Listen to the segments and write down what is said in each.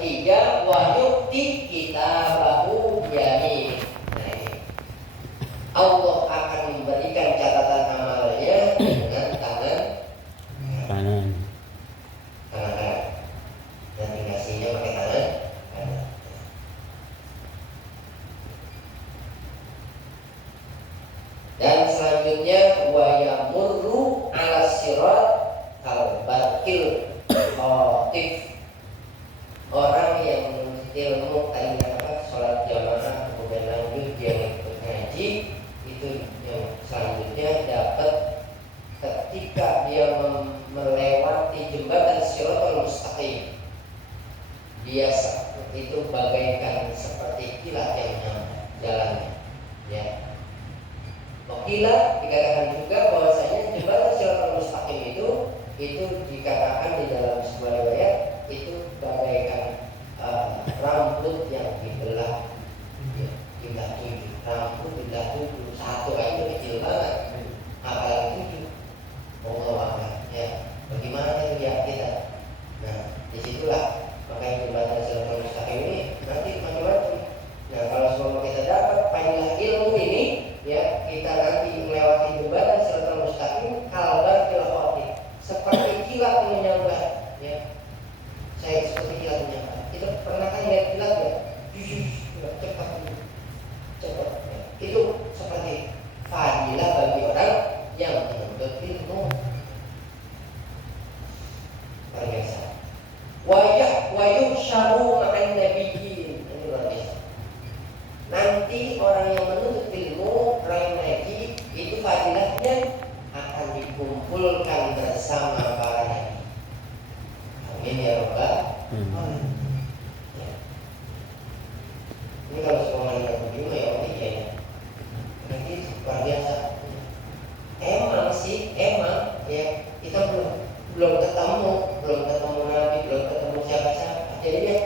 ketiga, wa yu'ti kitabahu yamin. Nah, ini. Allah akan memberikan catatan amalnya dengan tangan kanan. kanan. Dan dikasihnya pakai tangan kanan. Dan selanjutnya wa yamurru 'ala sirat kal barqil khatif. Orang yang menuntut ilmu tadinya sholat jamaah kemudian lanjut dia ikut ngaji, itu yang selanjutnya dapat ketika dia melewati jembatan Shiratal Mustaqim. Dia itu bagaikan seperti kilat yang nyampe jalannya, ya. Kilat dikatakan juga bahwasanya jembatan Shiratal Mustaqim itu dikatakan di dalam sebuah riwayat itu bagaikan rambut yang dibelah, ya, dibelah 7, rambut dibelah 7, satu aja kecil banget, apalagi 7. Allah, ya, bagaimana itu ya kita? Nah, disitulah makanya jembatan Shiratal Mustaqim ini nanti macam-macam. Nah, kalau semua kita dapat panjang ilmu ini, ya, kita nanti melewati jembatan Shiratal Mustaqim kalbar kilawati, seperti kilat menyambar, ya. Saya seperti kilat menyambar. Kita pernah kan lihat kilat ya? Cepat. Ya. Itu seperti fadilah bagi orang yang menuntut ilmu. Luar biasa. Wa yuhsyaru ma'an nabiyyin. Ini luar biasa. Nanti orang yang menuntut ilmu, orang yang ngaji, itu fadilahnya akan dikumpulkan bersama para nabi. Amin ya rabbal alamin. Ya. Ini kalau sekolah yang begini ya oke ya. Nanti luar biasa. Emang ya kita belum ketemu nabi, belum ketemu siapa-siapa. Jadinya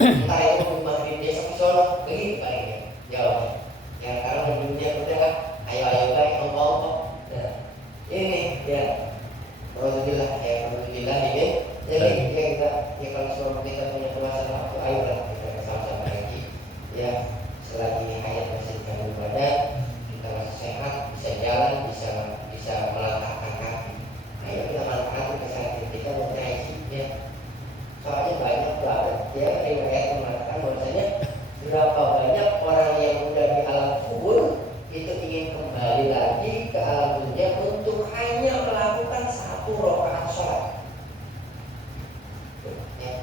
entar itu maghrib besok sono begitu kayaknya jawab. Ya kalau dunia udah ayo baik Allah. Nah, ini ya alhamdulillah ini. Jadi kita ya kalau semua kita punya kemasan waktu, ayolah kita sama-sama lagi. Ya selagi hayat masih dikandung badan, kita masih sehat, bisa jalan, bisa melangkahkan kaki. Ayo kita melangkahkan kesehatan kita untuk ngaji, ya. Soalnya banyak banget ya riwayat mengatakan bahwasanya berapa banyak orang yang udah di alam kubur itu ingin kembali lagi ke alam dunia untuk hanya melakukan 1 rakaat sholat. Ya.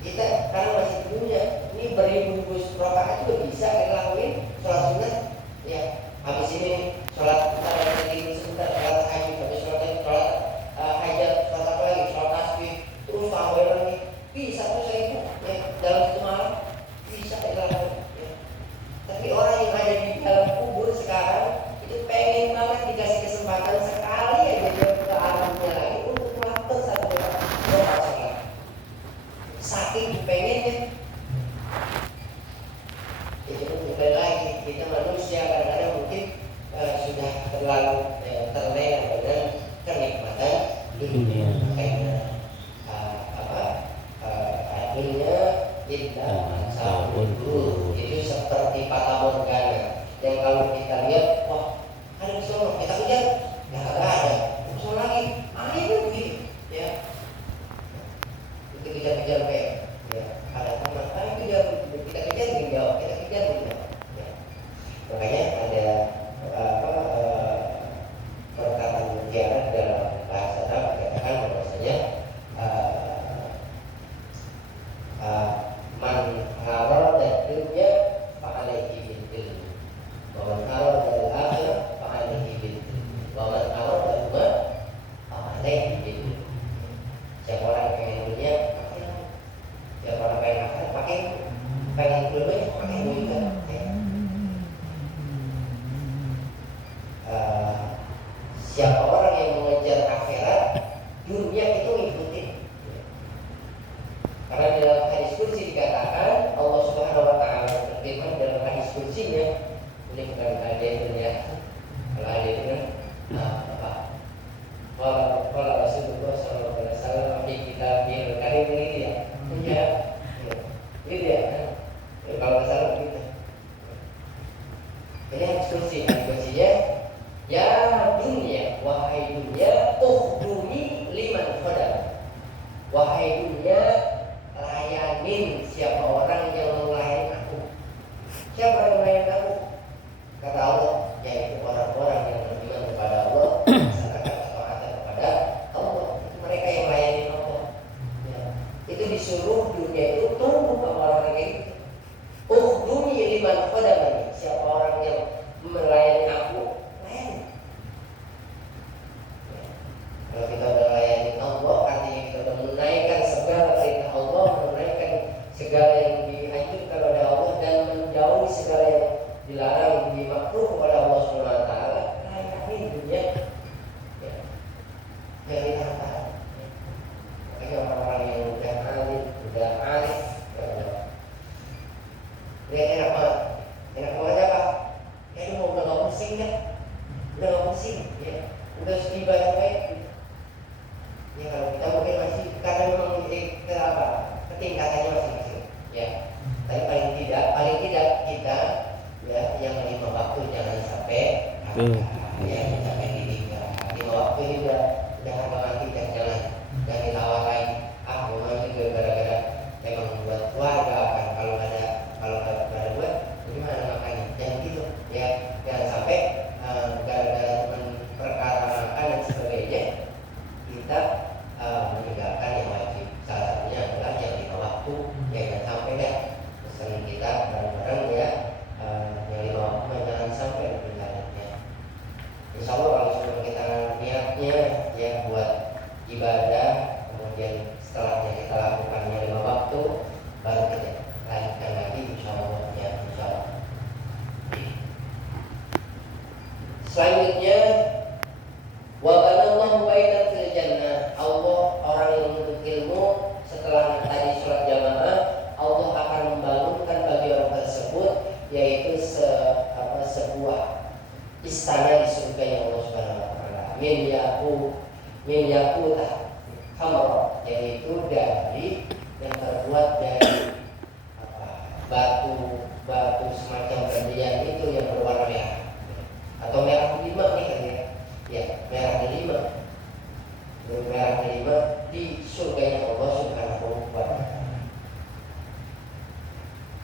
Kita karena masih di dunia ini beribu-ribu rakaat juga bisa kita lakuin sholat sunat. Ya, habis ini sholat kita lagi sebentar, sholat haji, habis sholat hajat, sholat apa lagi, sholat tasbih, terus tarawih lagi, bisa terus itu ya, dalam 1 malam bisa dilakukan. Ya. Tapi orang yang ada di dalam kubur sekarang itu pengen banget dikasih kesempatan sekali aja dia ke alamnya lagi untuk melakukan 1 rakaat sholat. Saking pengennya. Ya cuma kembali lagi kita manusia kadang-kadang mungkin sudah terlalu terlena dengan kenikmatan dunia. Karena akhirnya indah sahur itu seperti fata morgana. Dan kalau kita lihat, wah ada sono kita kejar, nggak ada, sono lagi, ayo begitu, ya. Kita kejar-kejar ya. Ada teman, ayo kita kejar menjawab, kita kejar menjawab. Ya. Makanya ada perkataan mutiara dalam bahasa Arab dikatakan bahwasanya man harada dunya fa'alaihi bil ilmi wa man harada al-akhirah fa'alaihi bil ilmi wa man harada al-ma fa'alaihi bil ilmi. Siapa orang yang pengen dunia pakai ilmu, siapa orang pengen akhirat pakai ilmu, pengen dunia pakai ilmu juga. Siapa orang yang mengejar akhirat, dunia itu ngikutin. Karena dalam hadis kursi dikatakan Allah Subhanahu wa taala berfirman dalam hadis kursinya, ini bukan hadis ya. Kalau hadis itu apa? Kalau Rasulullah sallallahu alaihi wasallam di kitab Karim ini ya. Ya dunia, wahai dunia, ukhdumi liman khodam. Wahai dunia, layanin siapa orang yang melayani aku. Siapa yang melayani aku? Kata Allah, yaitu orang-orang yang beriman kepada Allah, melaksanakan ketaatan kepada Allah. Itu mereka yang melayani Allah. Ya. Itu disuruh dunia itu tunggu ke orang kayak gitu. Ukhdumi liman khodam. Siapa orang yang melayani aku, layani. Ya. Kalau kita udah layani Allah, artinya kita udah menunaikan segala perintah Allah, menunaikan segala yang dianjurkan oleh Allah dan menjauhi segala yang dilarang, dimakruh kepada Allah Subhanahu wa taala. Layani dunia. Ya. Jadi harta. Ya. Bagi orang-orang yang udah alim, udah arif, lihat enak banget. Enak banget apa? Ya lu udah gak pusing kan? Udah gak pusing, ya. Udah ibadah baik. Ya kalau kita mungkin masih karena memang kita apa? Ketingkatannya masing-masing. Ya. Tapi paling tidak kita ya yang 5 waktu jangan sampai ya sampai ditinggal. 5 waktu ini udah harga mati dan jangan ditawar lain. Memang juga gara-gara memang buat keluarga kan kalau ada buat gimana makanya jangan gitu ya, jangan sampai gara-gara perkara makan dan sebagainya kita meninggalkan yang wajib. Salah satunya adalah yang 5 waktu ya, jangan sampai deh pesan kita bareng-bareng ya yang 5 waktu jangan sampai meninggalkannya. Insya Allah kalau sebelum kita niatnya ya buat ibadah, kemudian setelahnya kita lakukannya 5 waktu, baru kita lanjutkan lagi insya Allah ya, insya Allah. Selanjutnya wabanallahu baitan fil jannah. Allah orang yang menuntut ilmu setelah tadi sholat jamaah, Allah akan membangunkan bagi orang tersebut yaitu sebuah istana di surga yang Allah Subhanahu wa taala. Min yakutah hamra, yaitu dari yang terbuat dari batu semacam berlian itu yang berwarna merah atau merah delima nih kan ya, merah delima di surga Allah Subhanahu wa taala.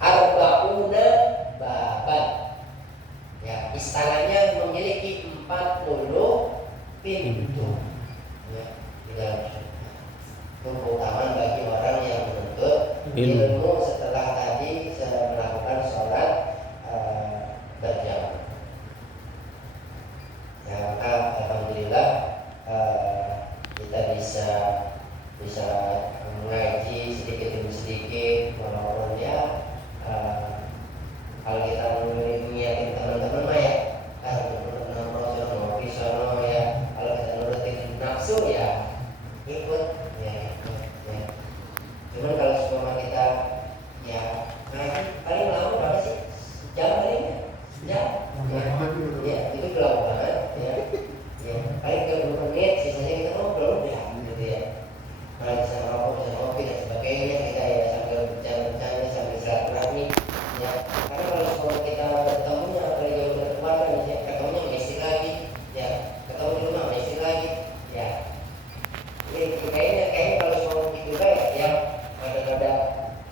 Arba'una baban. Ya, istananya memiliki 40 pintu. Ya, di dalam surga. Itu keutamaan bagi orang yang menuntut ilmu setelah tadi melakukan sholat berjamaah. Ya, maka alhamdulillah kita bisa mengaji sedikit demi sedikit, walaupun ya kalau kita mengingatkan teman-teman mah ya ngopi sono ya, kalau kita nurutin nafsu ya ikut ya. Cuman kalau semua kita ya ngaji paling lama berapa sih? Sejam paling ya? Sejam? Ya, itu gelap banget ya. Ya, paling 20 menit sisanya kita ngobrol ya gitu ya. Kalau bisa ngerokok, bisa ngopi dan sebagainya, kita ya sambil bercanda-bercanda, sambil silaturahmi ya. Karena kalau semua kita ketemunya apalagi yang udah keluarga ya, ketemunya sama istri lagi ya, ketemu di rumah sama istri lagi ya. Kayaknya kalau semua gitu ya ada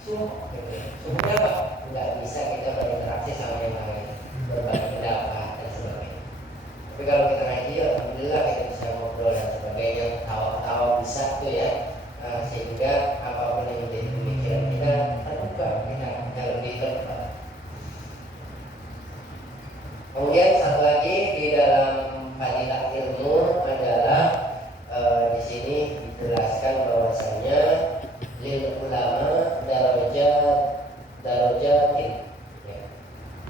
suhu gitu. Suhunya apa? Nggak bisa kita berinteraksi sama yang lain, berbagi pendapat dan sebagainya. Tapi kalau kita ngaji, alhamdulillah kita bisa ngobrol dan sebagainya, tawa-tawa bisa tuh ya, sehingga apapun yang menjadi pemikiran kita terbuka, kita lebih terbuka. Kemudian satu lagi di dalam fadilah ilmu adalah di sini dijelaskan bahwasanya lil ulama darajatin ya.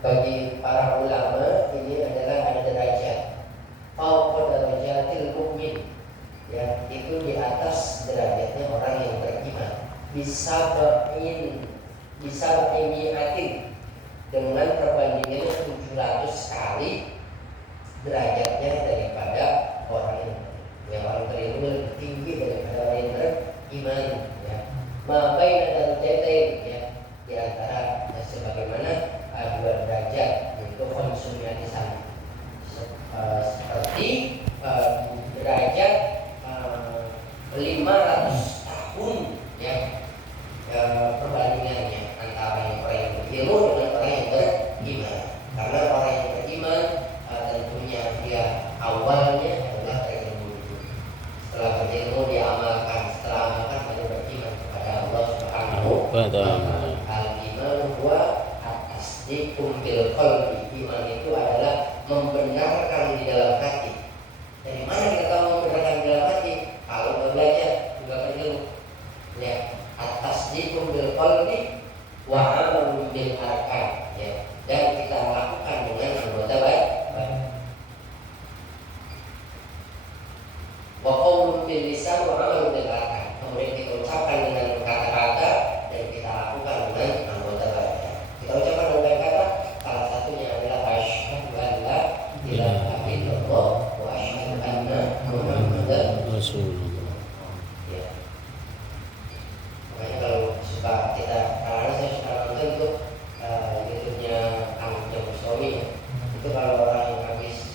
Bagi para ulama ini adalah ada derajat fauqa darajatil mukmin ya, itu di atas derajatnya orang yang beriman bisa mi'atin dengan perbandingannya 700 kali derajatnya daripada orang yang orang berilmu lebih tinggi daripada orang yang beriman ya. Mabaina darajatain ya, di antara sebagaimana dua derajat yaitu konsumnya di sana seperti Wa qaulun bil lisan wa amalun bil arkan. Kemudian kita ucapkan dengan kata-kata dan kita lakukan dengan anggota badan. Kita ucapkan dengan kata, salah satunya adalah asyhadu an la ilaha illallah wa asyhadu anna Muhammadan Rasul.